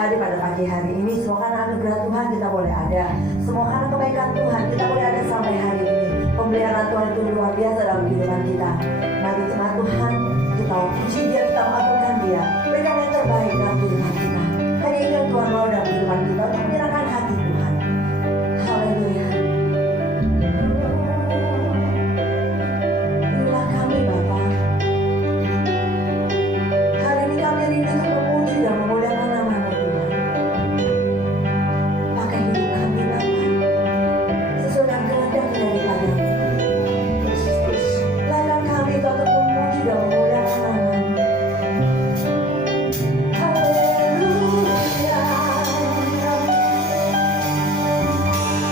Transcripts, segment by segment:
hadir pada pagi hari ini. Semua karena anugerah Tuhan kita boleh ada. Semua karena kebaikan Tuhan kita boleh ada sampai hari ini. Pemeliharaan Tuhan itu luar biasa dalam kehidupan kita. Mari jemaat Tuhan, kita puji Dia, kita mengagungkan Dia. Berikan yang terbaik dalam kehidupan kita. Hanya ini yang Tuhan mau dalam kehidupan kita untuk menyerahkan hati Tuhan. Haleluya. Inilah kami Bapa. Hari ini kami rindu untuk memuji dan memuliakan nama-Mu Tuhan. Pakai hidup kami Bapa sesuai dengan kehendak daripada-Mu. Lakukan kami untuk memuji dan memuliakan nama-Mu. Haleluya.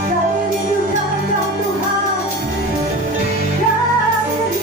Kami rindukan Kau Tuhan. Kami rindukan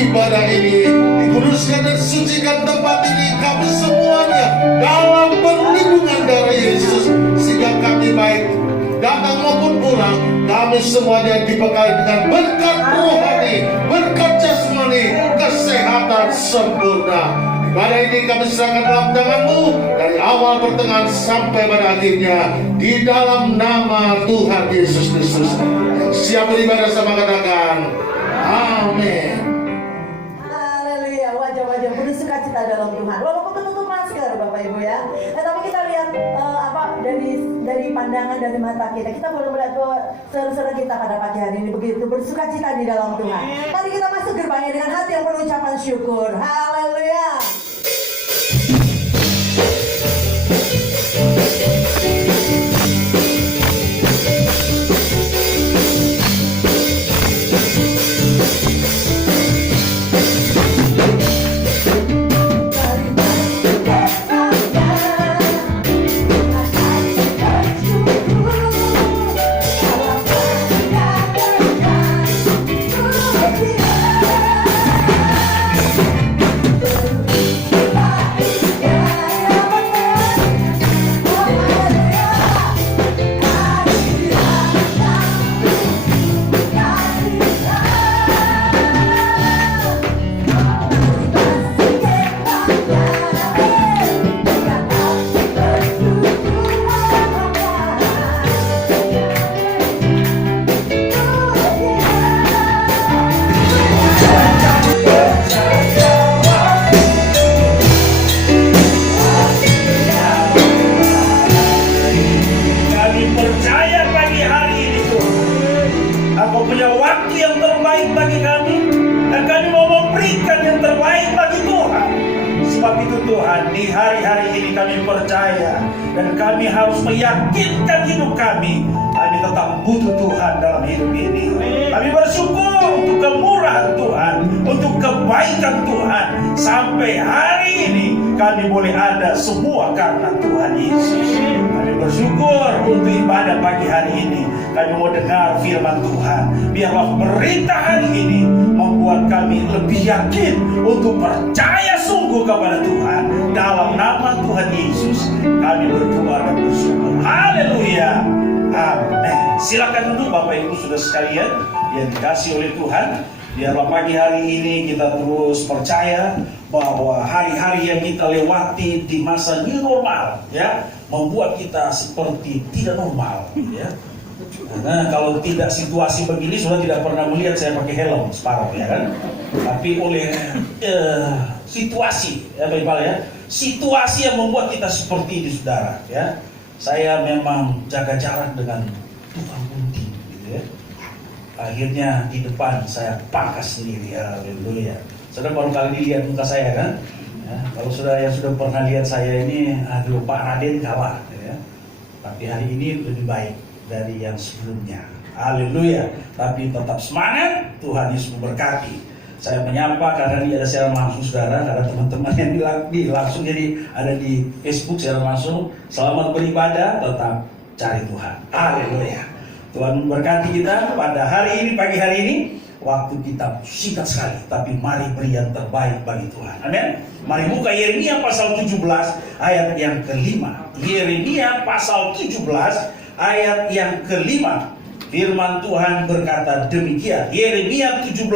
ibadah ini, dikuduskan dan sucikan tempat ini, kami semuanya dalam perlindungan darah Yesus, sehingga kami baik datang maupun pulang, kami semuanya dibekali dengan berkat rohani, berkat jasmani, kesehatan sempurna. Ibadah ini kami serahkan dalam tangan-Mu dari awal pertengahan sampai pada akhirnya, di dalam nama Tuhan Yesus Kristus. Siap beribadah sama katakan amin. Wajah-wajah penuh sukacita dalam Tuhan. Walaupun tertutup masker, Bapak Ibu ya. Tapi kita lihat dari pandangan dari mata kita. Kita boleh melihat bahwa saudara-saudara kita pada pagi hari ini begitu bersukacita di dalam Tuhan. Mari kita masuk gerbangnya dengan hati yang penuh ucapan syukur. Haleluya. Tuhan, di hari-hari ini kami percaya dan kami harus meyakinkan hidup kami Kami tetap butuh Tuhan dalam hidup ini. Kami bersyukur untuk kemurahan Tuhan, untuk kebaikan Tuhan. Sampai hari ini kami boleh ada semua karena Tuhan Yesus. Kami bersyukur untuk ibadah pagi hari ini. Kami mau dengar firman Tuhan. Biarlah berita hari ini membuat kami lebih yakin untuk percaya sungguh kepada Tuhan. Dalam nama Tuhan Yesus kami berdoa dan bersyukur. Haleluya. Amin. Silakan duduk Bapak Ibu Saudara sekalian yang dikasihi oleh Tuhan. Biarlah pagi hari ini kita terus percaya bahwa hari-hari yang kita lewati di masa new normal ya membuat kita seperti tidak normal ya. Karena kalau tidak situasi begini sudah tidak pernah melihat saya pakai helm separuh ya kan. Tapi oleh situasi ya Bapak ya, situasi yang membuat kita seperti ini saudara ya. Saya memang jaga jarak dengan tukang gunting gitu ya. Akhirnya di depan saya pangkas sendiri ya, haleluya. Saudara baru kali lihat muka saya kan? Ya, kalau saudara yang sudah pernah lihat saya ini, aduh Pak Raden kalah ya. Tapi hari ini lebih baik dari yang sebelumnya. Haleluya. Tapi tetap semangat, Tuhan Yesus memberkati. Saya menyapa karena ini ada secara langsung saudara, karena teman-teman yang langsung jadi ada di Facebook secara langsung. Selamat beribadah, tetap cari Tuhan. Haleluya. Tuhan memberkati kita pada hari ini, pagi hari ini. Waktu kita singkat sekali, tapi mari beri yang terbaik bagi Tuhan. Amin. Mari buka Yeremia pasal 17 ayat yang kelima. Yeremia pasal 17 ayat yang kelima. Firman Tuhan berkata demikian. Yeremia 17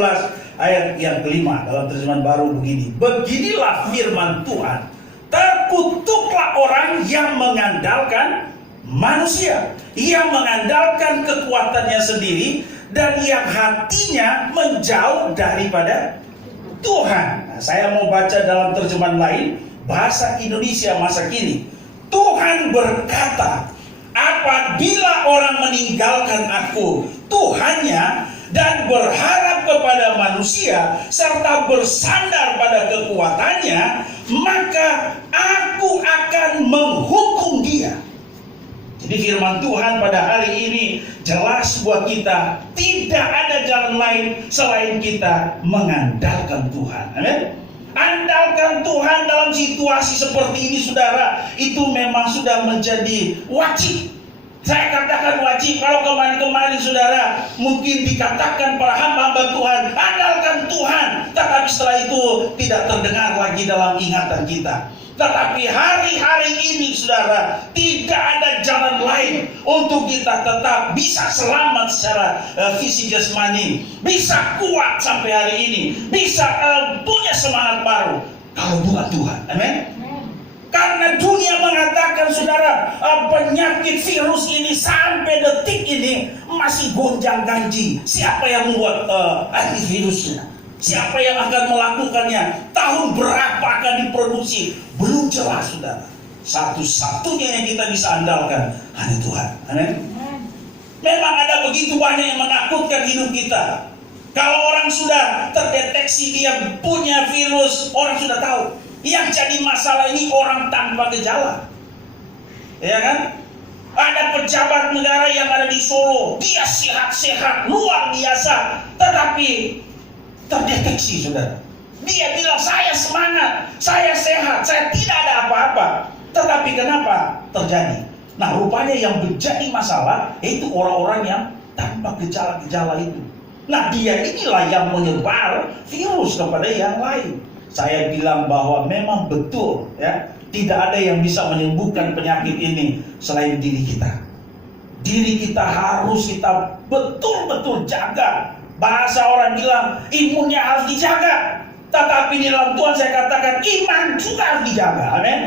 ayat yang kelima dalam terjemahan baru begini. Beginilah firman Tuhan. Terkutuklah orang yang mengandalkan manusia, yang mengandalkan kekuatannya sendiri, dan yang hatinya menjauh daripada Tuhan. Nah, saya mau baca dalam terjemahan lain, bahasa Indonesia masa kini. Tuhan berkata, apabila orang meninggalkan aku, Tuhannya, dan berharap kepada manusia, serta bersandar pada kekuatannya, maka aku akan menghukum dia. Jadi firman Tuhan pada hari ini jelas buat kita, tidak ada jalan lain selain kita mengandalkan Tuhan. Amin. Andalkan Tuhan dalam situasi seperti ini saudara, itu memang sudah menjadi wajib. Saya katakan wajib. Kalau kemarin-kemarin saudara mungkin dikatakan para hamba-hamba Tuhan, andalkan Tuhan, tetapi setelah itu tidak terdengar lagi dalam ingatan kita. Tetapi hari-hari ini saudara, tidak ada jalan lain untuk kita tetap bisa selamat secara fisik jasmani, bisa kuat sampai hari ini, bisa punya semangat baru kalau bukan Tuhan. Amin. Karena dunia mengatakan saudara, penyakit virus ini sampai detik ini masih gonjang-ganjing. Siapa yang membuat antivirusnya? Siapa yang akan melakukannya? Tahun berapa akan diproduksi? Belum jelas saudara. Satu-satunya yang kita bisa andalkan hanya Tuhan. Amin. Memang ada begitu banyak yang menakutkan hidup kita. Kalau orang sudah terdeteksi dia punya virus, orang sudah tahu. Yang jadi masalah ini orang tanpa gejala, ya kan? Ada pejabat negara yang ada di Solo, dia sehat-sehat luar biasa, tetapi terdeteksi saudara. Dia bilang saya semangat, saya sehat, saya tidak ada apa-apa. Tetapi kenapa terjadi? Nah rupanya yang menjadi masalah itu orang-orang yang tanpa gejala-gejala itu. Nah dia inilah yang menyebar virus kepada yang lain. Saya bilang bahwa memang betul ya, tidak ada yang bisa menyembuhkan penyakit ini selain diri kita. Diri kita harus kita betul-betul jaga. Bahasa orang bilang imunnya harus dijaga. Tetapi di dalam Tuhan saya katakan iman juga harus dijaga. Amin.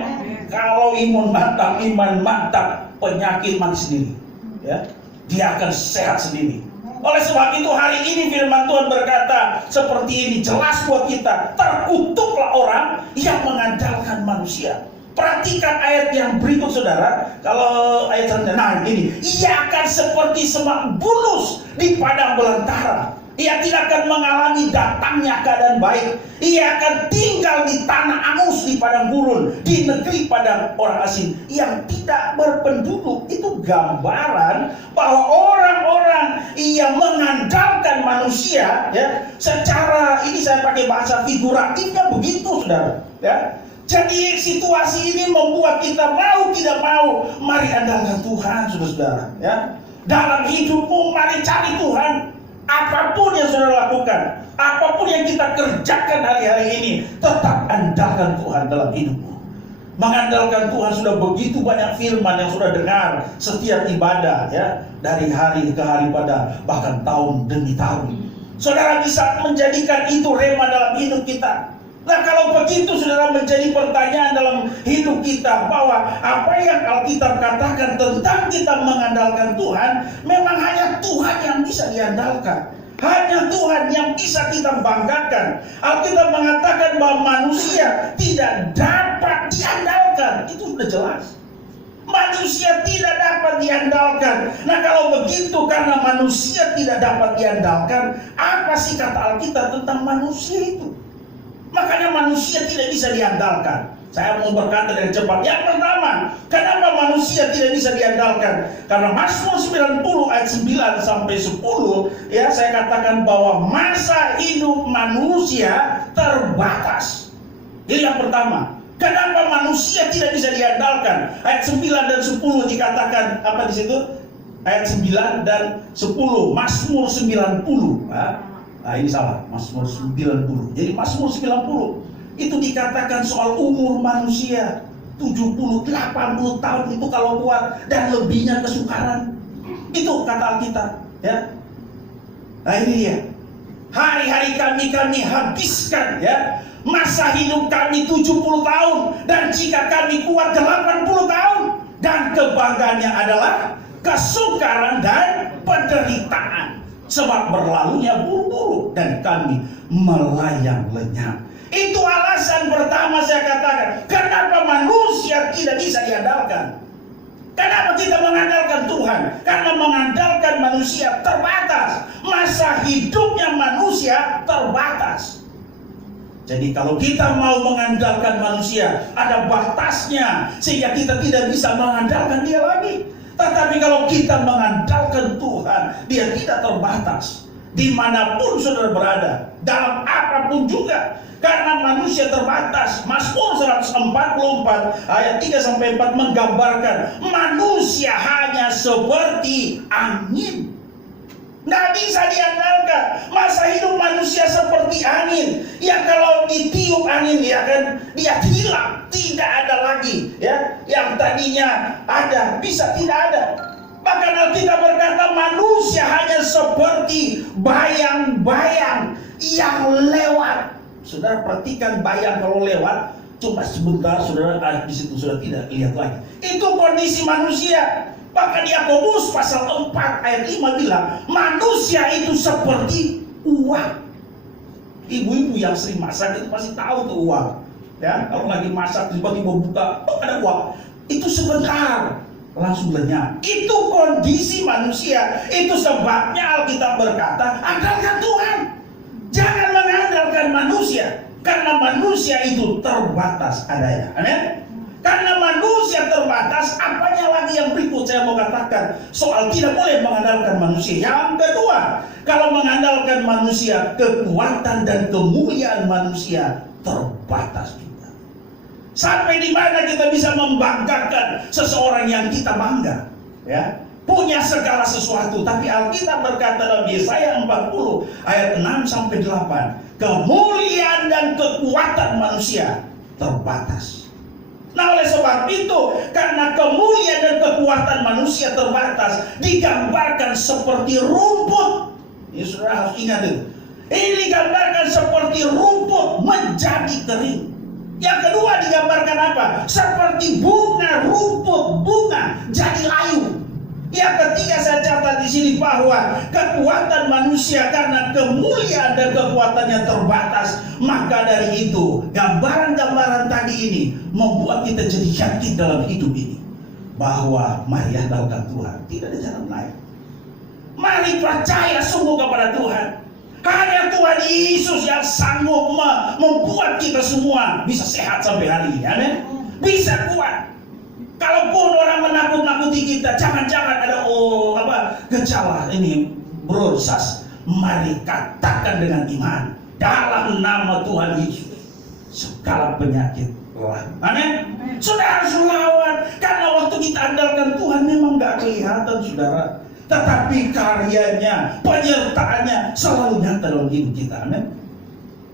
Kalau imun mantap, iman mantap, penyakit mati sendiri. Ya, dia akan sehat sendiri. Oleh sebab itu hari ini firman Tuhan berkata seperti ini, jelas buat kita. Terkutuklah orang yang mengandalkan manusia. Perhatikan ayat yang berikut saudara. Kalau ayat selanjutnya, nah ini, ia akan seperti semak bulus di padang belantara. Ia tidak akan mengalami datangnya keadaan baik. Ia akan tinggal di tanah angus, di di padang gurun, di negeri padang orang asing yang tidak berpenduduk. Itu gambaran bahwa orang-orang yang mengandalkan manusia, ya, secara ini saya pakai bahasa figuratifnya begitu, saudara, ya. Jadi situasi ini membuat kita mau tidak mau, mari andalkan Tuhan, saudara-saudara, ya. Dalam hidupmu mari cari Tuhan. Apapun yang saudara lakukan, apapun yang kita kerjakan hari-hari ini, tetap andalkan Tuhan dalam hidupmu. Mengandalkan Tuhan, sudah begitu banyak firman yang sudah dengar setiap ibadah, ya, dari hari ke hari, pada bahkan tahun demi tahun. Saudara bisa menjadikan itu rema dalam hidup kita. Nah, kalau begitu saudara, menjadi pertanyaan dalam hidup kita bahwa apa yang Alkitab katakan tentang kita mengandalkan Tuhan, memang hanya Tuhan yang bisa diandalkan. Hanya Tuhan yang bisa kita banggakan. Alkitab mengatakan bahwa manusia tidak dapat diandalkan. Itu sudah jelas. Manusia tidak dapat diandalkan. Nah, kalau begitu, karena manusia tidak dapat diandalkan, apa sih kata Alkitab tentang manusia itu? Makanya manusia tidak bisa diandalkan. Saya mau berkata dengan cepat. Yang pertama, kenapa manusia tidak bisa diandalkan? Karena Mazmur 90 ayat 9 sampai 10, ya, saya katakan bahwa masa hidup manusia terbatas. Jadi yang pertama, kenapa manusia tidak bisa diandalkan? Ayat 9 dan 10 dikatakan apa di situ? Ayat 9 dan 10, Mazmur 90, ya. Nah, ini salah, Mazmur 90. Jadi Mazmur 90 itu dikatakan soal umur manusia 70-80 tahun itu kalau kuat, dan lebihnya kesukaran. Itu kata Alkitab, ya. Nah, ini dia. Hari-hari kami habiskan, ya. Masa hidup kami 70 tahun, dan jika kami kuat 80 tahun, dan kebanggaannya adalah kesukaran dan penderitaan. Sebab berlalunya buru-buru dan kami melayang lenyap. Itu alasan pertama saya katakan, kenapa manusia tidak bisa diandalkan. Kenapa kita mengandalkan Tuhan? Karena mengandalkan manusia terbatas. Masa hidupnya manusia terbatas. Jadi kalau kita mau mengandalkan manusia, ada batasnya, sehingga kita tidak bisa mengandalkan dia lagi. Tetapi kalau kita mengandalkan Tuhan, dia tidak terbatas. Dimanapun saudara berada, dalam apapun juga. Karena manusia terbatas. Mazmur 144 ayat 3-4 menggambarkan manusia hanya seperti angin. Nggak bisa diandalkan. Masa hidup manusia seperti angin, yang kalau ditiup angin, ya kan, dia hilang, tidak ada lagi, ya. Yang tadinya ada bisa tidak ada. Bahkan Alkitab berkata manusia hanya seperti bayang-bayang yang lewat. Saudara perhatikan, bayang kalau lewat cuma sebentar, saudara di situ sudah tidak lihat lagi. Itu kondisi manusia. Bahkan Yakobus pasal 4 ayat 5 bilang, manusia itu seperti uang. Ibu-ibu yang sering masak itu pasti tahu tuh uang. Ya, kalau lagi masak tiba-tiba buka, oh, ada uang. Itu sebentar, langsung lenyap. Itu kondisi manusia. Itu sebabnya Alkitab berkata, andalkan Tuhan. Jangan mengandalkan manusia. Karena manusia itu terbatas adanya. Amin. Karena manusia terbatas, apanya lagi yang berikut saya mau katakan soal tidak boleh mengandalkan manusia. Yang kedua, kalau mengandalkan manusia, kekuatan dan kemuliaan manusia terbatas juga. Sampai di mana kita bisa membanggakan seseorang yang kita bangga, ya, punya segala sesuatu. Tapi Alkitab berkata dalam Yesaya 40 ayat 6-8, kemuliaan dan kekuatan manusia terbatas. Nah, oleh sebab itu, karena kemuliaan dan kekuatan manusia terbatas, digambarkan seperti rumput. Ini saudara harus ingat itu. Ini digambarkan seperti rumput menjadi kering. Yang kedua digambarkan apa? Seperti bunga, rumput bunga jadi layu. Yang ketiga saya catat di sini bahwa kekuatan manusia karena kemuliaan dan kekuatannya terbatas, maka dari itu gambaran-gambaran tadi ini membuat kita jadi yakin dalam hidup ini bahwa mari andalkan Tuhan, tidak ada jalan lain. Mari percaya sungguh kepada Tuhan. Hanya Tuhan Yesus yang sanggup membuat kita semua bisa sehat sampai hari ini. Amin. Bisa kuat. Kalaupun orang menakut-nakuti kita, jangan-jangan ada gejala ini, bro, mari katakan dengan iman dalam nama Tuhan Yesus segala penyakit lawan. Amin. Saudara harus lawan, karena waktu kita andalkan Tuhan memang gak kelihatan, saudara, tetapi karyanya, penyertaannya selalu nyata dalam hidup kita. Amin.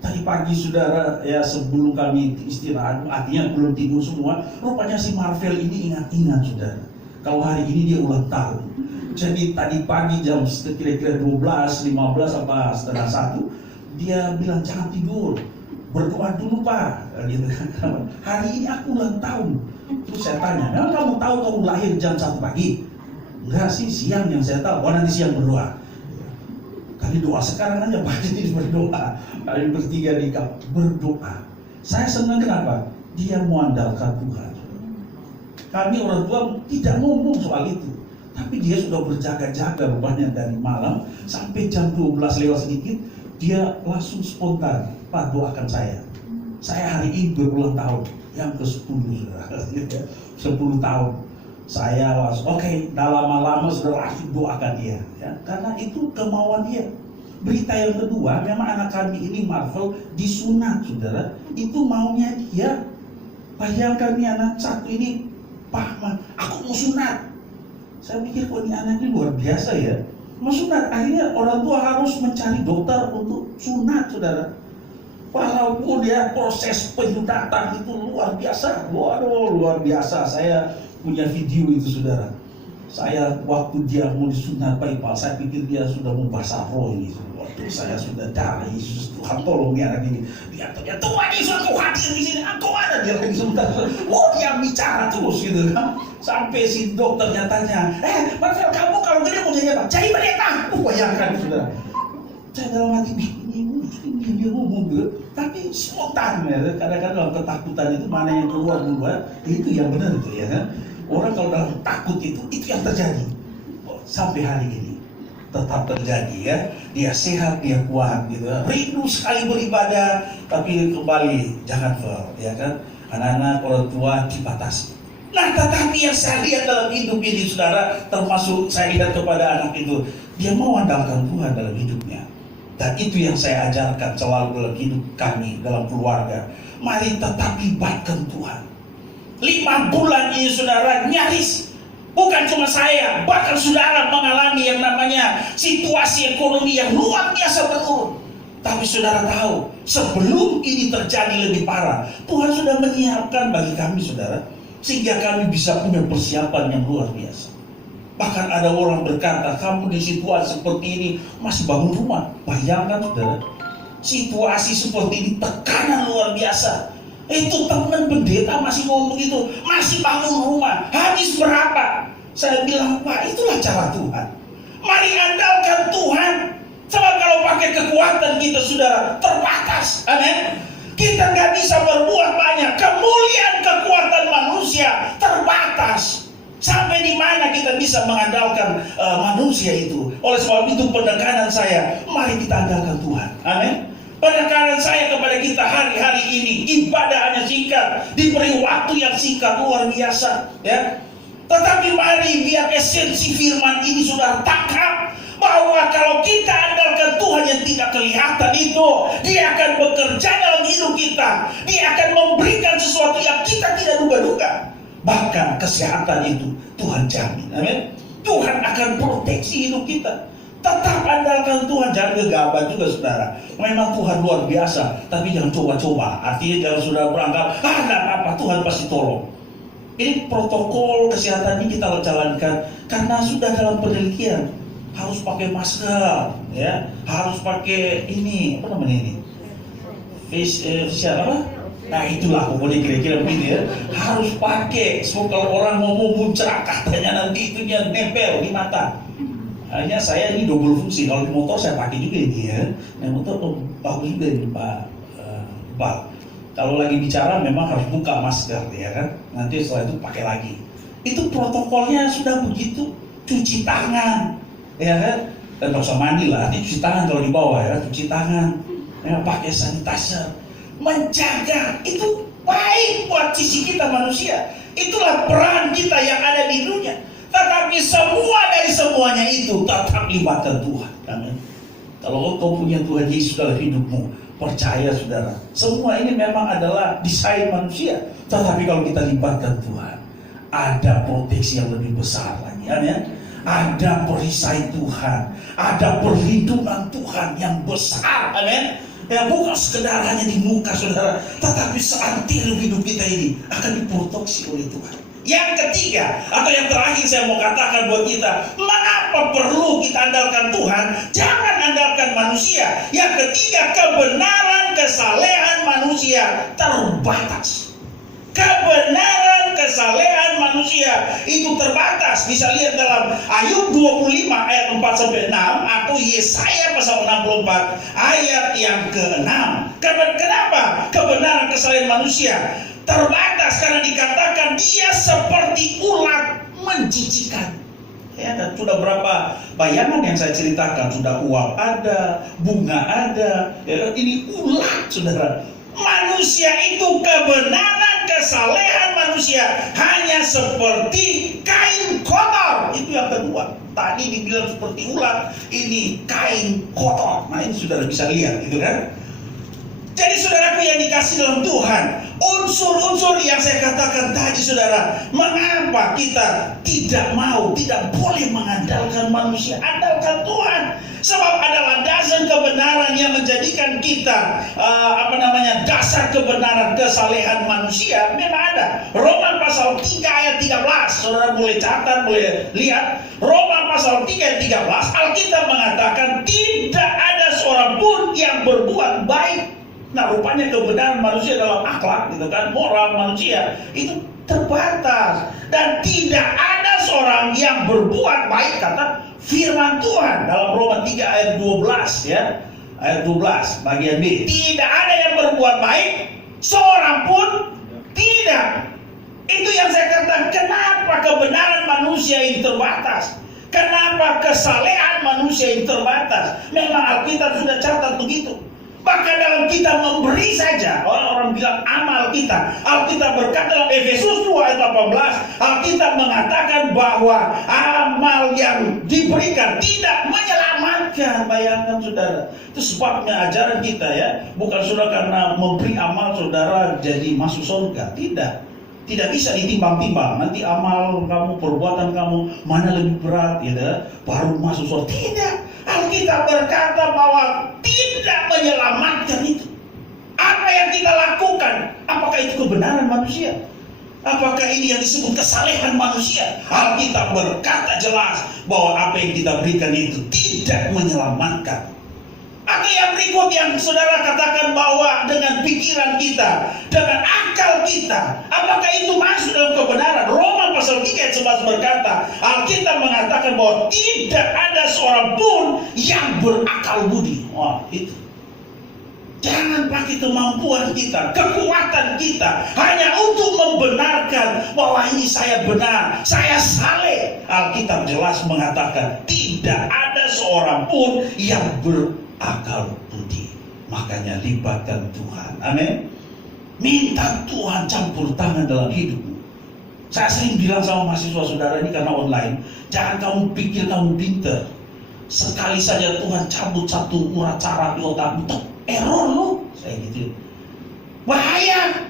Tadi pagi saudara, ya sebelum kami istirahat, artinya belum tidur semua, rupanya si Marvel ini ingat-ingat saudara, kalau hari ini dia ulang tahun. Jadi tadi pagi jam kira-kira 12, 15 apa setengah 1, dia bilang jangan tidur, berdoa dulu Pak, gitu kan. Hari ini aku ulang tahun. Terus saya tanya, memang kamu tahu kamu lahir jam 1 pagi? Enggak sih, siang yang saya tahu. Nanti siang berdoa. Kali doa sekarang aja pagi ini berdoa. Kali bertiga di kamar berdoa. Saya senang kenapa? Dia mengandalkan Tuhan. Kami orang tua tidak ngomong soal itu, tapi dia sudah berjaga-jaga rupanya dari malam sampai jam 12 lewat sedikit. Dia langsung spontan, Pak doakan saya. Saya hari ini berulang tahun yang ke-10, 10 tahun. Saya langsung, oke, dah lama-lama sudah langsung doakan dia, ya, karena itu kemauan dia. Berita yang kedua, memang anak kami ini Marvel disunat, saudara. Itu maunya dia. Bayangkan nih anak satu ini, Pak, aku mau sunat. Saya pikir kok ini anak ini luar biasa ya. Mau sunat, akhirnya orang tua harus mencari dokter untuk sunat, saudara. Walaupun ya proses penyunatan itu luar biasa, waduh luar biasa. Saya punya video itu saudara. Saya waktu dia mau disunat Pak Ipal, saya pikir dia sudah mau basah roh ini. Waktu saya sudah darah Yesus, Tuhan tolong ya anak ini. Dia ternyata Tuhan Yesus aku hadir di sini, aku ada dia lagi sebentar. Oh dia bicara terus gitu kan. Sampai si dokternya tanya, Marvel kamu kalau gede mau jadi apa? Jadi pendeta. Bayangkan saudara. Saya dalam hati ini dia ngomong gitu, tapi spontan ya. Kadang-kadang dalam ketakutan itu mana yang keluar duluan, itu yang benar itu ya kan. Orang kalau dalam takut itu yang terjadi. Sampai hari ini tetap terjadi ya. Dia sehat, dia kuat gitu. Rindu sekali beribadah, tapi kembali jangan ya kan. Anak-anak orang tua dibatasi. Nah, tetapi yang saya lihat dalam hidup ini saudara, termasuk saya lihat kepada anak itu, dia mau andalkan Tuhan dalam hidupnya. Dan itu yang saya ajarkan selalu dalam hidup kami, dalam keluarga. Mari tetap libatkan Tuhan. 5 bulan ini saudara nyaris, bukan cuma saya, bahkan saudara mengalami yang namanya situasi ekonomi yang luar biasa menurun. Tapi saudara tahu, sebelum ini terjadi lebih parah, Tuhan sudah menyiapkan bagi kami saudara, sehingga kami bisa punya persiapan yang luar biasa. Bahkan ada orang berkata, kamu di situasi seperti ini masih bangun rumah. Bayangkan saudara, situasi seperti ini tekanan luar biasa. Itu teman pendeta masih ngomong begitu, masih bangun rumah, habis berapa? Saya bilang, Pak, itulah cara Tuhan. Mari andalkan Tuhan. Sebab kalau pakai kekuatan kita saudara terbatas, amin. Kita nggak bisa berbuat banyak. Kemuliaan kekuatan manusia terbatas. Sampai di mana kita bisa mengandalkan manusia itu? Oleh sebab itu penekanan saya, mari kita andalkan Tuhan, amin. Penekanan saya kepada kita hari-hari ini, ibadah hanya singkat, diberi waktu yang singkat luar biasa, ya. Tetapi mari biar esensi firman ini sudah tangkap bahwa kalau kita andalkan Tuhan yang tidak kelihatan itu, Dia akan bekerja dalam hidup kita. Dia akan memberikan sesuatu yang kita tidak duga-duga. Bahkan kesehatan itu Tuhan jamin, amin. Tuhan akan proteksi hidup kita. Tetap andalkan Tuhan, jangan gegabah juga saudara. Memang Tuhan luar biasa, tapi jangan coba-coba. Artinya jangan sudah berangkat, enggak apa-apa, Tuhan pasti tolong. Ini protokol kesehatan ini kita jalankan karena sudah dalam penelitian. Harus pakai masker, ya, harus pakai ini, apa namanya ini? Face apa? Nah itulah pokoknya kira-kira begitu ya. Harus pakai, so kalau orang ngomong muncrat katanya nanti itunya nempel di mata. Hanya saya ini double fungsi. Kalau di motor saya pakai juga ini ya. Nah motor bagus juga ini Pak. Kalau lagi bicara memang harus buka masker ya kan. Nanti setelah itu pakai lagi. Itu protokolnya sudah begitu. Cuci tangan, ya kan. Dan nggak usah mandi lah, nanti cuci tangan kalau di bawah ya, cuci tangan, ya, pakai sanitizer, menjaga itu baik buat sisi kita manusia. Itulah peran kita yang ada di dunia. Tetapi semua dari semuanya itu tetap libatkan Tuhan. Amin. Kalau kau punya Tuhan Yesus dalam hidupmu, percaya saudara, semua ini memang adalah desain manusia. Tetapi kalau kita libatkan Tuhan, ada proteksi yang lebih besar lagi. Amin. Ada perisai Tuhan, ada perlindungan Tuhan yang besar, amin. Ya, bukan sekedar hanya di muka saudara, tetapi seantero hidup kita ini akan diproteksi oleh Tuhan. Yang ketiga atau yang terakhir saya mau katakan buat kita, mengapa perlu kita andalkan Tuhan? Jangan andalkan manusia. Yang ketiga, kebenaran kesalehan manusia terbatas. Kebenaran kesalehan manusia itu terbatas. Bisa lihat dalam Ayub 25 ayat 4-6 atau Yesaya pasal 64 ayat yang ke-6. Kenapa kebenaran kesalehan manusia terbatas? Karena dikatakan dia seperti ulat menjijikan. Ya, dan sudah berapa bayangan yang saya ceritakan, sudah uap ada, bunga ada, ya, ini ulat saudara. Manusia itu kebenaran kesalehan manusia hanya seperti kain kotor. Itu yang kedua. Tadi dibilang seperti ulat, ini kain kotor. Nah, ini saudara bisa lihat gitu kan. Jadi saudaraku yang dikasih dalam Tuhan, unsur-unsur yang saya katakan tadi saudara, mengapa kita tidak boleh mengandalkan manusia, andalkan Tuhan. Sebab ada landasan kebenaran yang menjadikan kita dasar kebenaran kesalehan manusia memang ada. Roma pasal 3 ayat 13, saudara boleh catat, boleh lihat. Roma pasal 3 ayat 13, Alkitab mengatakan tidak ada seorang pun yang berbuat baik. Nah, rupanya kebenaran manusia dalam akhlak gitu kan, moral manusia itu terbatas dan tidak ada seorang yang berbuat baik, kata firman Tuhan dalam Roma 3 ayat 12 ya. Ayat 12 bagian B. Tidak ada yang berbuat baik, seorang pun tidak. Itu yang saya katakan, kenapa kebenaran manusia ini terbatas? Kenapa kesalehan manusia ini terbatas? Memang Alkitab sudah catat begitu. Bahkan dalam kitab memberi saja, orang-orang bilang amal kita. Alkitab berkata dalam Efesus 2 ayat 18, Alkitab mengatakan bahwa amal yang diberikan tidak menyelamatkan. Bayangkan saudara, itu sebabnya ajaran kita ya, bukan saudara karena memberi amal saudara jadi masuk surga. Tidak bisa ditimbang-timbang. Nanti amal kamu, perbuatan kamu mana lebih berat gitu, baru masuk surga. Tidak. Alkitab berkata bahwa tidak menyelamatkan itu. Apa yang kita lakukan? Apakah itu kebenaran manusia? Apakah ini yang disebut kesalehan manusia? Alkitab berkata jelas bahwa apa yang kita berikan itu tidak menyelamatkan. Atau yang berikut yang saudara katakan bahwa dengan pikiran kita, dengan akal kita, apakah itu masuk dalam kebenaran? Roma pasal 3 ayat 11 berkata, Alkitab mengatakan bahwa tidak ada seorang pun yang berakal budi. Wah, itu. Jangan pakai kemampuan kita, kekuatan kita hanya untuk membenarkan bahwa ini saya benar, saya saleh. Alkitab jelas mengatakan tidak ada seorang pun yang berakal budi. Makanya libatkan Tuhan. Amin. Minta Tuhan campur tangan dalam hidupmu. Saya sering bilang sama mahasiswa saudara ini karena online, jangan kamu pikir kamu pintar. Sekali saja Tuhan cabut satu urat saraf di otakmu, error lu. Saya gitu. Bahaya.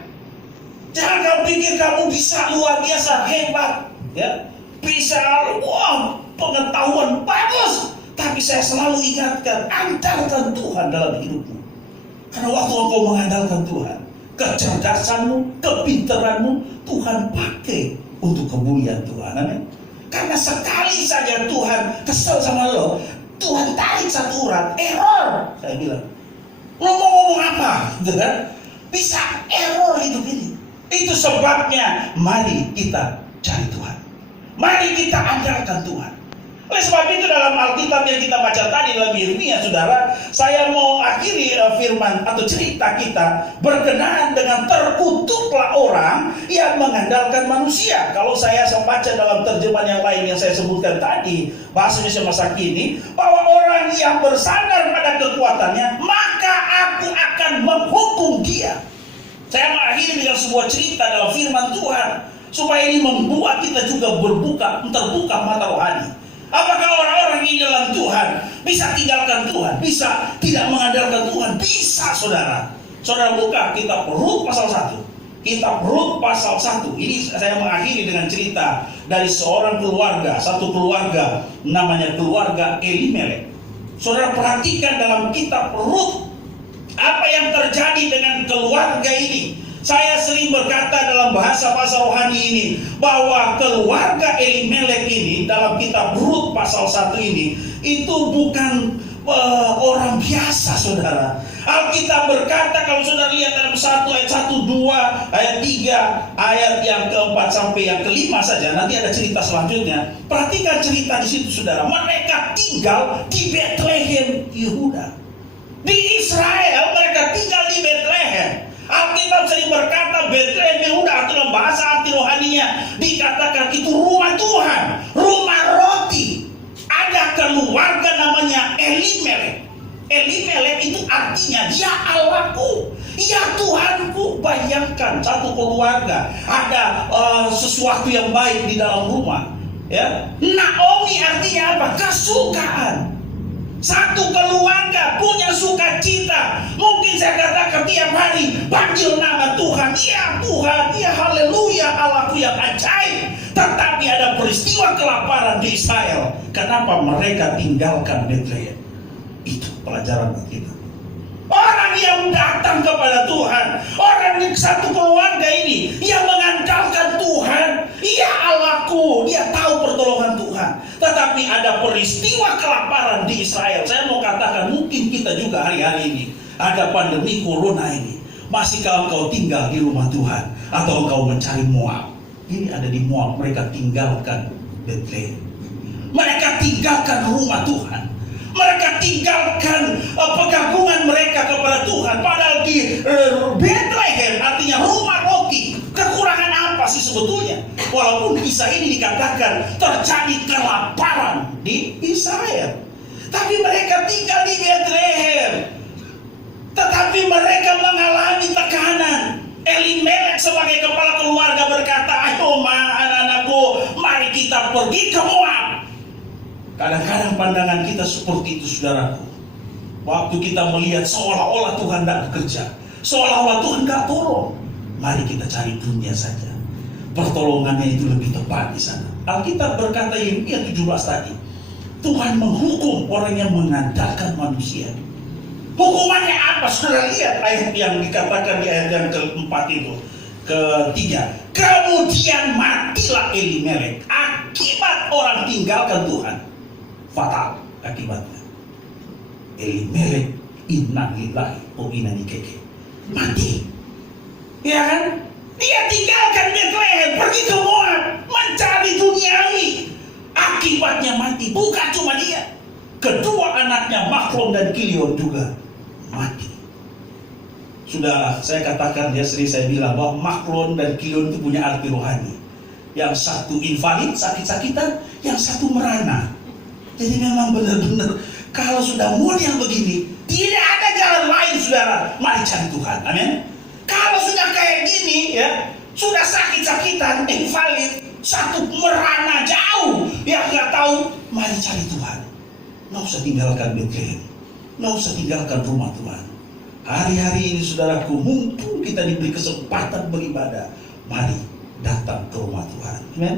Jangan kamu pikir kamu bisa luar biasa hebat, ya. Bisa wah, pengetahuan bagus. Tapi saya selalu ingatkan, andalkan Tuhan dalam hidupmu. Karena waktu engkau mengandalkan Tuhan, kecerdasanmu, kepintaranmu Tuhan pakai untuk kemuliaan Tuhan. Amin. Karena sekali saja Tuhan kesel sama lo, Tuhan tarik satu urat, error. Saya bilang, lo mau ngomong apa? Gitu kan? Bisa error hidup ini. Itu sebabnya mari kita cari Tuhan. Mari kita andalkan Tuhan. Oleh sebab itu dalam Alkitab yang kita baca tadi dalam Yeremia, saudara, saya mau akhiri firman atau cerita kita berkenaan dengan terkutuklah orang yang mengandalkan manusia. Kalau saya baca dalam terjemahan yang lain yang saya sebutkan tadi, bahasa Indonesia masa kini, bahwa orang yang bersandar pada kekuatannya, maka aku akan menghukum dia. Saya mengakhiri dengan sebuah cerita dalam firman Tuhan, supaya ini membuat kita juga terbuka mata rohani. Apakah orang-orang ini dalam Tuhan bisa tinggalkan Tuhan, bisa tidak mengandalkan Tuhan? Bisa, saudara. Saudara buka kitab Rut pasal 1. Kitab Rut pasal 1. Ini saya mengakhiri dengan cerita dari seorang keluarga, satu keluarga namanya keluarga Elimelek. Saudara perhatikan dalam kitab Rut apa yang terjadi dengan keluarga ini. Saya sering berkata dalam bahasa rohani ini bahwa keluarga Elimelek ini dalam kitab Rut pasal 1 ini itu bukan orang biasa, saudara. Alkitab berkata, kalau saudara lihat dalam 1 ayat 1, 2, ayat 3, ayat yang keempat sampai yang kelima saja, nanti ada cerita selanjutnya. Perhatikan cerita di situ, saudara. Mereka tinggal di Bethlehem, Yehuda. Di Israel mereka tinggal di Bethlehem. Alkitab sering berkata Bethlehem Yehuda, atau dalam bahasa arti rohaninya dikatakan itu rumah Tuhan, rumah roti. Ada keluarga namanya Elimelek. Elimelek itu artinya dia Allahku, ya Tuhanku. Bayangkan satu keluarga ada sesuatu yang baik di dalam rumah. Ya, Naomi artinya apa? Kesukaan. Satu keluarga punya sukacita. Mungkin saya katakan tiap hari panggil nama Tuhan. Ya Tuhan, ya haleluya, Allahku yang ajaib. Tetapi ada peristiwa kelaparan di Israel. Kenapa mereka tinggalkan Bethlehem? Itu pelajaran buat kita. Orang yang datang kepada Tuhan, orang yang satu keluarga ini yang mengandalkan Tuhan, ya Allahku, dia tahu pertolongan Tuhan. Tetapi ada peristiwa kelaparan di Israel. Saya mau katakan mungkin kita juga hari-hari ini ada pandemi corona ini. Masihkah engkau tinggal di rumah Tuhan atau engkau mencari Moab? Ini ada di Moab, mereka tinggalkan Bethlehem. Mereka tinggalkan rumah Tuhan. Mereka tinggalkan pegagungan mereka kepada Tuhan. Padahal di Bethlehem artinya rumah roti. Kekurangan apa sih sebetulnya? Walaupun kisah ini dikatakan terjadi kelaparan di Israel, tapi mereka tinggal di Bethlehem. Tetapi mereka mengalami tekanan. Elimelek sebagai kepala keluarga berkata, ayo anak-anakku, mari kita pergi ke Moab. Kadang-kadang pandangan kita seperti itu, saudaraku. Waktu kita melihat seolah-olah Tuhan tidak bekerja, seolah-olah Tuhan tidak tolong, mari kita cari dunia saja. Pertolongannya itu lebih tepat di sana. Alkitab berkata Yeremia 17 tadi, Tuhan menghukum orang yang mengandalkan manusia. Hukumannya apa? Saudara lihat ayat yang dikatakan di ayat yang keempat itu, ketiga. Kemudian matilah Elimelek akibat orang tinggalkan Tuhan. Fatal akibatnya. Elimelek inna lillahi wa inna ilaihi mati. Ya kan? Dia tinggalkan Bethlehem, pergi ke Moab, mencari duniawi. Akibatnya mati. Bukan cuma dia, kedua anaknya Mahlon dan Kilion juga mati. Sudah saya katakan, ya sering saya bilang bahwa Mahlon dan Kilion itu punya arti rohani. Yang satu invalid, sakit-sakitan, yang satu merana. Jadi memang benar-benar kalau sudah model begini, tidak ada jalan lain, saudara. Mari cari Tuhan, amin. Kalau sudah kayak gini, ya sudah sakit-sakitan, invalid, satu merana jauh, yang nggak tahu, mari cari Tuhan. Nggak usah tinggalkan Bethlehem, nggak usah tinggalkan rumah Tuhan. Hari-hari ini, saudaraku, mumpung kita diberi kesempatan beribadah, mari datang ke rumah Tuhan, amin.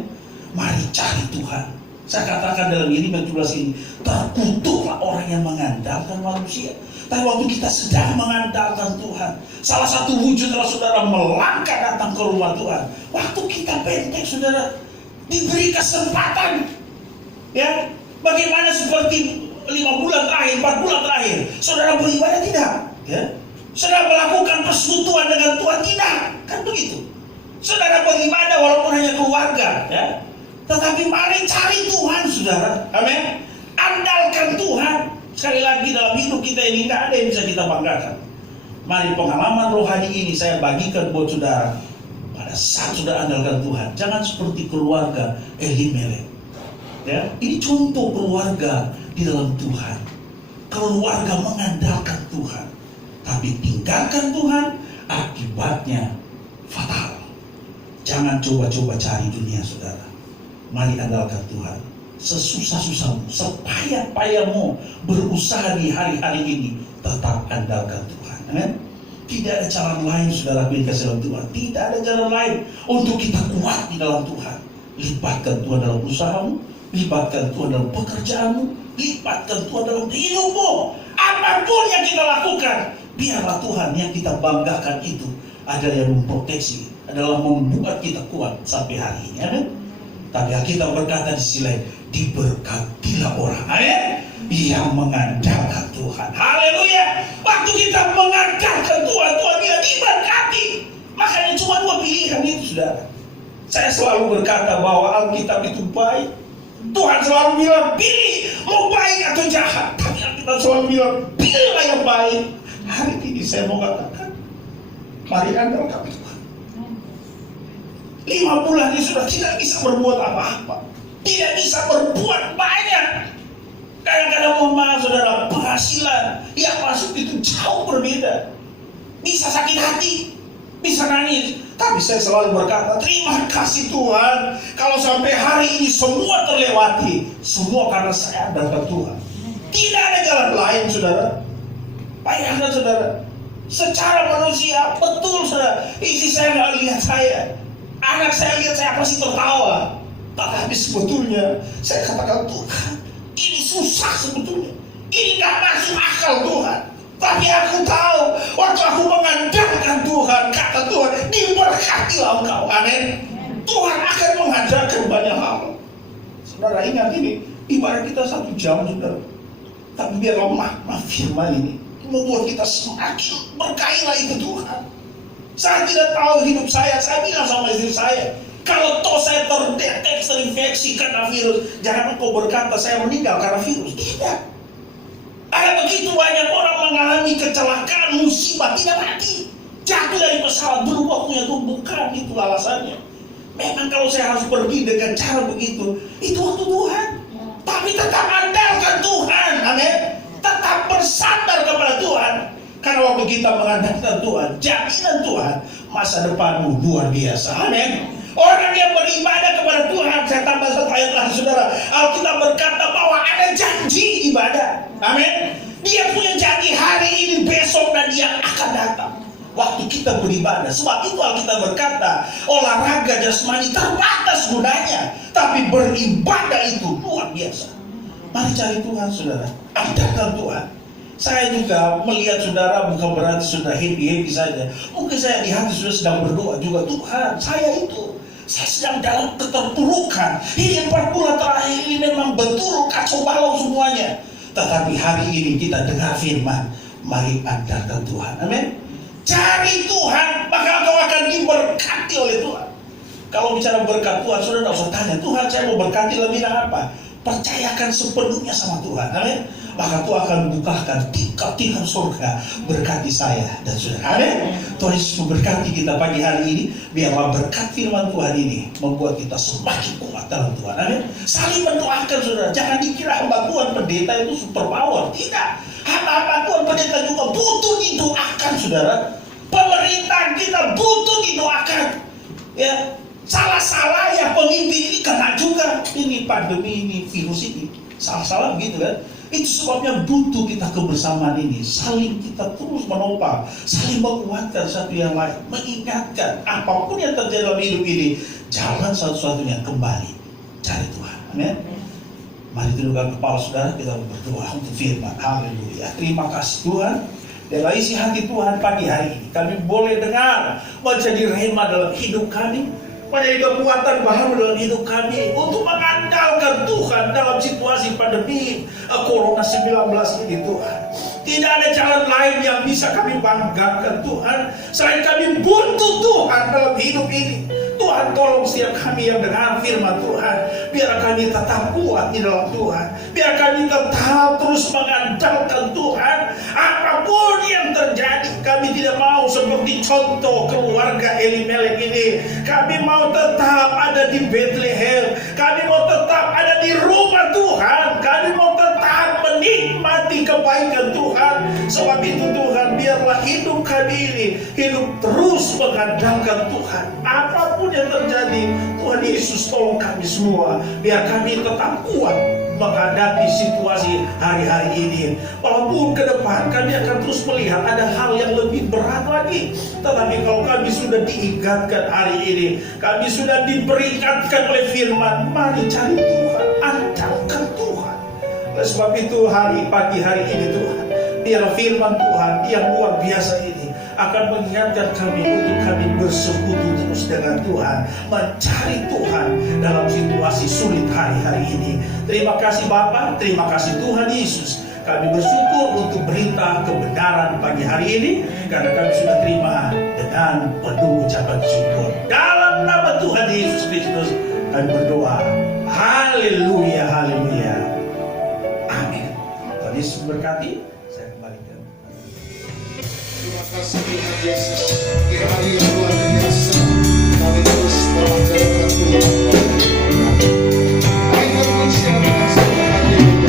Mari cari Tuhan. Saya katakan dalam Yeremia 17 ini, terkutuklah orang yang mengandalkan manusia. Tapi waktu kita sedang mengandalkan Tuhan, salah satu wujud adalah saudara melangkah datang ke rumah Tuhan. Waktu kita pendek, saudara, diberi kesempatan. Ya, bagaimana seperti 5 bulan terakhir, 4 bulan terakhir, saudara beribadah tidak? Ya, saudara melakukan persekutuan dengan Tuhan tidak? Kan begitu. Saudara beribadah walaupun hanya keluarga, ya. Tetapi mari cari Tuhan, saudara. Amin. Andalkan Tuhan. Sekali lagi dalam hidup kita ini tidak ada yang bisa kita banggakan. Mari pengalaman rohani ini saya bagikan buat saudara. Pada saat sudah andalkan Tuhan, jangan seperti keluarga Elimelek. Ya, ini contoh keluarga di dalam Tuhan. Keluarga mengandalkan Tuhan, tapi tinggalkan Tuhan, akibatnya fatal. Jangan coba-coba cari dunia, saudara. Mari andalkan Tuhan. Sesusah-susahmu, sepayah-payahmu berusaha di hari-hari ini, tetap andalkan Tuhan. Amin. Tidak ada jalan lain, saudara, dikasih dalam Tuhan. Tidak ada jalan lain untuk kita kuat di dalam Tuhan. Libatkan Tuhan dalam usahamu, libatkan Tuhan dalam pekerjaanmu, libatkan Tuhan dalam hidupmu. Apapun yang kita lakukan, biarlah Tuhan yang kita banggakan itu adalah yang memproteksi, adalah membuat kita kuat sampai hari ini. Amin. Tapi kita berkata di sisi lain, diberkatilah orang, amin, yang mengandalkan Tuhan. Haleluya. Waktu kita mengandalkan Tuhan, Tuhan bilang diberkati. Makanya cuma dua pilihan itu, saudara. Saya selalu berkata bahwa Alkitab itu baik. Tuhan selalu bilang pilih mau baik atau jahat. Tapi Alkitab selalu bilang pilihlah yang baik. Hari ini saya mau katakan, mari andalkan Tuhan. 5 bulan ini sudah tidak bisa berbuat apa-apa, tidak bisa berbuat banyak. Kadang-kadang mohon maaf, saudara, penghasilan yang masuk itu jauh berbeda. Bisa sakit hati, bisa nangis. Tapi saya selalu berkata, terima kasih Tuhan, kalau sampai hari ini semua terlewati, semua karena saya andalkan Tuhan. Tidak ada jalan lain, saudara. Bayangkan, saudara, secara manusia, betul, saudara, istri saya nggak lihat saya, anak saya lihat saya pasti tertawa. Tapi sebetulnya saya katakan, Tuhan, ini susah sebetulnya, ini nggak masuk akal Tuhan. Tapi aku tahu, waktu aku mengandalkan Tuhan, kata Tuhan, diberkatilah engkau. Amin. Tuhan akan mengadakan banyak hal. Saudara ingat ini, ibarat kita 1 jam, saudara. Tapi biarlah makna firman ini membuat kita semakin bergairah itu Tuhan. Saya tidak tahu hidup saya bilang sama istri saya, kalau toh saya terdeteksi terinfeksi karena virus, jangan engkau berkata saya meninggal karena virus. Tidak. Ada begitu banyak orang mengalami kecelakaan, musibah, tidak mati, jatuh dari pesawat, berubah punya tubuh. Bukan itu alasannya. Memang kalau saya harus pergi dengan cara begitu, itu waktu Tuhan. Tapi tetap andalkan Tuhan, amin. Tetap bersandar kepada Tuhan. Karena waktu kita mengandalkan Tuhan, jaminan Tuhan, masa depanmu luar biasa, amin. Orang yang beribadah kepada Tuhan, saya tambah 1 ayat lagi, saudara. Alkitab berkata bahwa ada janji ibadah, amin. Dia punya janji hari ini, besok, dan dia akan datang waktu kita beribadah. Sebab itu Alkitab berkata, olahraga jasmani terbatas gunanya, tapi beribadah itu luar biasa. Mari cari Tuhan, saudara. Andalkan Tuhan. Saya juga melihat saudara bukan berarti sudah happy-happy saja. Mungkin saya di hati sudah sedang berdoa juga, Tuhan, saya sedang dalam keterpurukan. Ini 4 bulan terakhir ini memang betul kacau balau semuanya. Tetapi hari ini kita dengar firman, mari andalkan Tuhan, amin. Cari Tuhan, maka engkau akan diberkati oleh Tuhan. Kalau bicara berkat Tuhan, saudara tidak usah tanya, Tuhan saya mau berkati lebih dari apa? Percayakan sepenuhnya sama Tuhan, amin. Maka Tuhan akan bukakan tingkap-tingkap surga berkati saya dan saudara, amin. Tuhan Yesus memberkati kita pagi hari ini. Biarlah berkat firman Tuhan ini membuat kita semakin kuat dalam Tuhan, amin. Saling mendoakan, saudara. Jangan dikira hamba Tuhan pendeta itu super power. Tidak. Hamba Tuhan pendeta juga butuh didoakan, saudara. Pemerintahan kita butuh didoakan. Ya, salah-salah ya pemimpin ini kena juga. Ini pandemi ini, virus ini, salah-salah begitu kan. Itu sebabnya butuh kita kebersamaan ini, saling kita terus menopang, saling menguatkan satu yang lain, mengingatkan apapun yang terjadi dalam hidup ini, jalan satu-satunya kembali cari Tuhan, amin. Mari tundukkan kepala saudara, kita berdoa untuk firman. Haleluya. Terima kasih Tuhan. Dalam isi hati Tuhan pagi hari ini, kami boleh dengar menjadi rema dalam hidup kami, menjadi kekuatan baru dalam hidup kami untuk mengandalkan Tuhan dalam situasi pandemi Corona 19 ini, Tuhan. Tidak ada jalan lain yang bisa kami banggakan, Tuhan, selain kami butuh Tuhan dalam hidup ini. Tuhan Tuhan tolong setiap kami yang dengar firman Tuhan. Biar kami tetap kuat di dalam Tuhan. Biar kami tetap terus mengandalkan Tuhan. Apapun yang terjadi, kami tidak mau seperti contoh keluarga Elimelek ini. Kami mau tetap ada di Bethlehem. Kami mau tetap ada di rumah Tuhan. Kami mau tetap menikmati kebaikan Tuhan. Sebab itu Tuhan, biarlah hidup kami ini hidup terus mengandalkan Tuhan. Apapun yang terjadi, Tuhan Yesus tolong kami semua. Biar kami tetap kuat menghadapi situasi hari-hari ini. Walaupun ke depan kami akan terus melihat ada hal yang lebih berat lagi. Tetapi kalau kami sudah diingatkan hari ini, kami sudah diperingatkan oleh firman, mari cari Tuhan, andalkan Tuhan. Oleh sebab itu pagi hari ini Tuhan, biar firman Tuhan yang luar biasa ini akan mengingatkan kami untuk kami bersekutu terus dengan Tuhan, mencari Tuhan dalam situasi sulit hari-hari ini. Terima kasih Bapa, terima kasih Tuhan Yesus. Kami bersyukur untuk berita kebenaran pagi hari ini, karena kami sudah terima dengan penuh ucapan syukur. Dalam nama Tuhan Yesus Kristus kami berdoa. Haleluya, haleluya. Amin. Tuhan Yesus berkati. Saya kembalikan. Terima kasih Tuhan Yesus. Di hari yang luar biasa, kami terus mengandalkan Tuhan. Ayo bersama sama haleluya.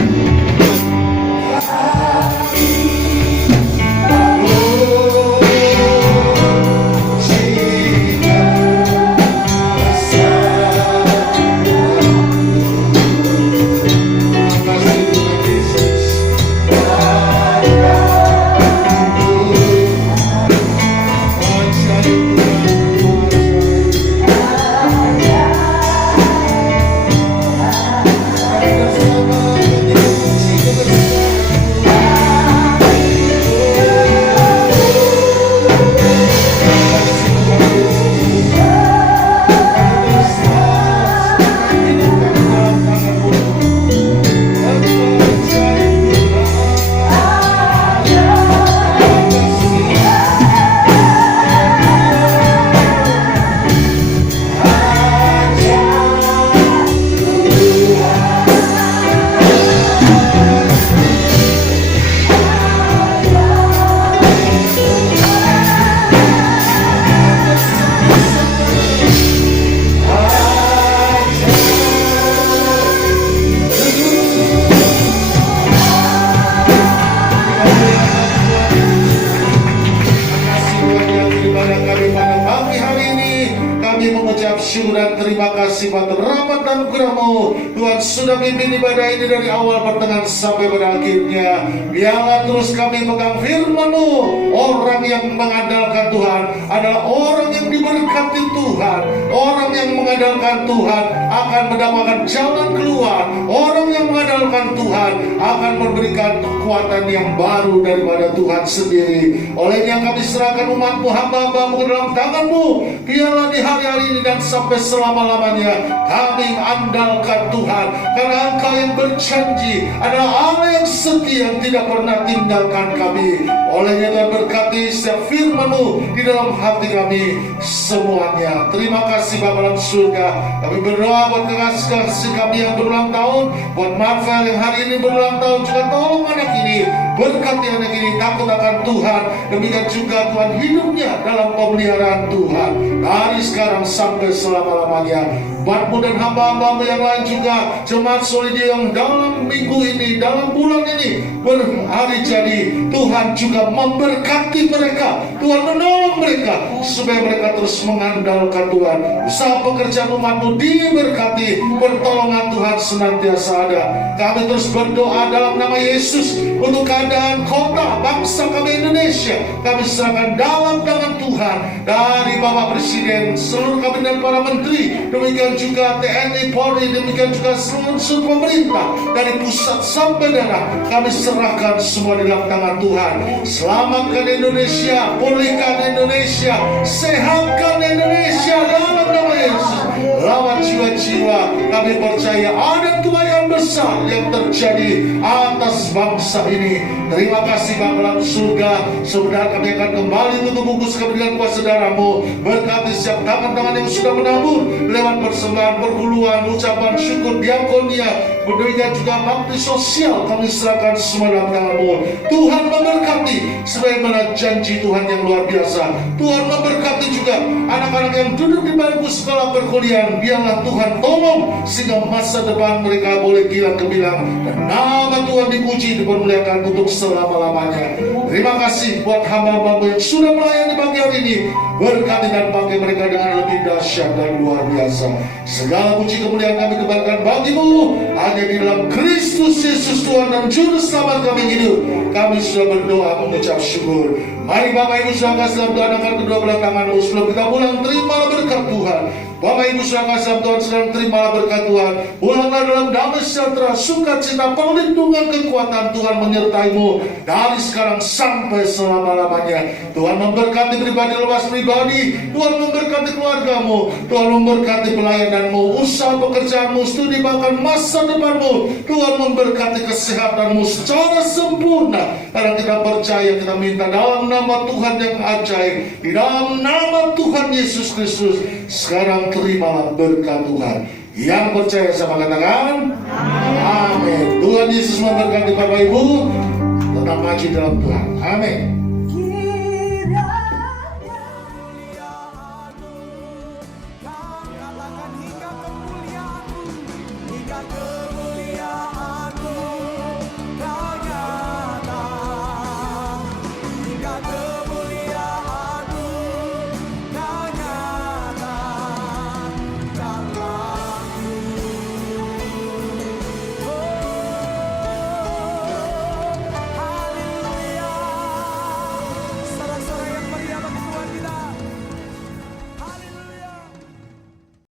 Tuhan sudah pimpin ibadah ini dari awal pertengahan sampai pada akhirnya. Biarlah terus kami pegang firman-Mu. Orang yang mengandalkan Tuhan adalah orang yang diberkati Tuhan. Orang yang mengandalkan Tuhan akan mendapatkan jalan keluar. Orang yang mengandalkan Tuhan akan memberikan kekuatan yang baru daripada Tuhan sendiri. Olehnya kami serahkan umat-Mu, hamba-hamba-Mu ke dalam tangan-Mu. Biarlah di hari-hari ini dan sampai selama-lamanya kami andalkan Tuhan, karena Engkau yang berjanji adalah Allah yang setia, yang tidak pernah tinggalkan kami. Olehnya Tuhan berkati setiap firman-Mu di dalam hati kami semuanya. Terima kasih Bapa dalam surga. Kami berdoa buat kekasih kami yang berulang tahun, buat Marvel yang hari ini berulang tahun, juga tolong anak ini, berkati anak ini takut akan Tuhan. Demikian juga Tuhan hidupnya dalam pemeliharaan Tuhan dari sekarang sampai selama-lamanya. Buat-Mu dan hamba-hamba-Mu yang lain juga, jemaat Solidia yang dalam minggu ini, dalam bulan ini berhari jadi, Tuhan juga memberkati mereka. Tuhan menolong mereka supaya mereka terus mengandalkan Tuhan. Usaha pekerjaan umat-Mu diberkati, pertolongan Tuhan senantiasa ada. Kami terus berdoa dalam nama Yesus untuk keadaan kota bangsa kami Indonesia. Kami serahkan dalam tangan Tuhan, dari Bapak Presiden, seluruh kabinet para menteri, demikian juga TNI, Polri, demikian juga seluruh pemerintah dari pusat sampai daerah. Kami serahkan semua di dalam tangan Tuhan. Selamatkan Indonesia, pulihkan Indonesia, sehatkan Indonesia dalam nama Yesus. Lawan jiwa-jiwa, kami percaya ada kebaikan bersama besar yang terjadi atas bangsa ini. Terima kasih Bapa dalam surga. Saudara kami akan kembali untuk bungkus kepentingan kuasa darah-Mu. Berkati setiap tangan-tangan yang sudah menabur lewat persembahan, perpuluhan, ucapan syukur, diakonia, demikian juga bakti sosial, kami serahkan semua dalam tangan-Mu. Tuhan memberkati sebagaimana janji Tuhan yang luar biasa. Tuhan memberkati juga anak-anak yang duduk di bangku sekolah perkuliahan. Biarlah Tuhan tolong sehingga masa depan mereka boleh kilat gemilang dan nama Tuhan dipuji, dipermuliakan untuk selama-lamanya. Terima kasih buat hamba-hamba yang sudah melayani pagi hari ini. Berkati dan pakai mereka dengan lebih dahsyat dan luar biasa. Segala puji kemuliaan kami kembalikan bagi-Mu hanya di dalam Kristus Yesus Tuhan dan Juru Selamat kami hidup. Kami sudah berdoa mengucap syukur. Mari Bapak Ibu saudara dalam doa angkat kedua belah tangan-Mu sebelum kita pulang. Terimalah berkat Tuhan. Bapak Ibu saudara dalam Tuhan sedang terimalah berkat Tuhan. Pulanglah dalam damai sejahtera, sukacita, perlindungan, kekuatan Tuhan menyertai-Mu dari sekarang sampai selama-lamanya. Tuhan memberkati pribadi lepas pribadi. Tuhan memberkati keluarga-Mu. Tuhan memberkati pelayanan-Mu, usaha pekerjaan-Mu, studi bahkan masa depan-Mu. Tuhan memberkati kesehatan-Mu secara sempurna. Karena kita percaya, kita minta dalam nama Tuhan yang ajaib, di dalam nama Tuhan Yesus Kristus. Sekarang terimalah berkat Tuhan. Yang percaya sama katakan amin. Tuhan Yesus memberkati Bapak Ibu. Tetap maju dalam Tuhan. Amin. Katakan hingga kemuliaan-Mu, hingga kemuliaan.